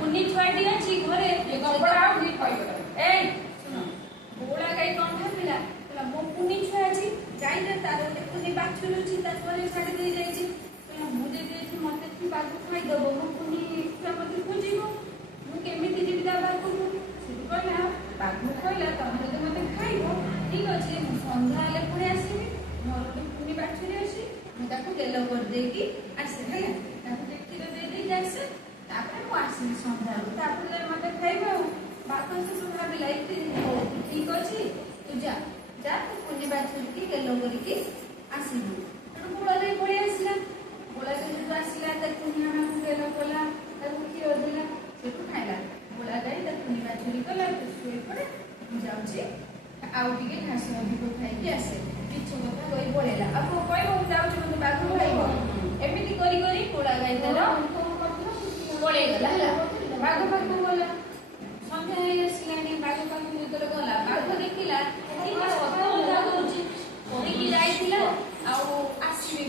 कुनी छुआटी ठीक अच्छे सन्ध्या हेल्ले पुणी आसबि मोर गोटे कुनी बाछुरी अच्छी मुझे गेलो कर देकी आसे है क्षीर दे आसे आसबि सन्ध्या मत खाइबा बात से सब भाविला ठीक अच्छे तू जा जा तू कुनी बाछुरी की गेलो करके आसबि गोला दे पड़े आसला गोला दे जो आसला कुनी आना गेलो कला क्षीर देला से खाइला गोला गाई कुनी बाछुरी कला शुई पड़े जाऊँगी आउ टे घास अधिक खाई आसे पिछ कथा कही पड़ेगा अब कह जाऊँ मत बाघ खाइब एमती गोला गाई तार पड़ेगला बाघ पाख गला सन्ध्या आसला बाघ पाख जो गला बाघ देखला सत जाइला आसबि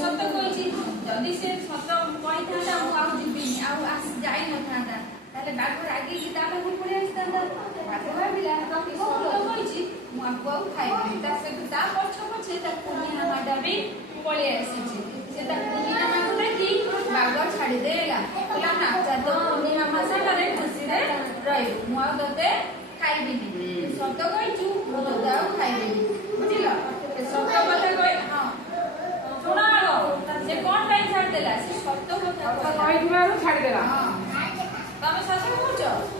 सत कही जदि से सत कही था जीविनी जाई न था बाघ रागे पाखक पड़े आसता बाघ भाविला कही मुझे खाइबी पछे कुनिहामाटा भी पलि आसी कुनिहामा को देखी बाघ छाड़देला कहला ना तो कुनिहामा सागर खुशी रही मुझे खाइबी सत कही तोते खाइबी बुझल सत कथा कह हाँ शुण से कौन छाड़देला से सत कथा छाड़देला हाँ तुम शासन कौच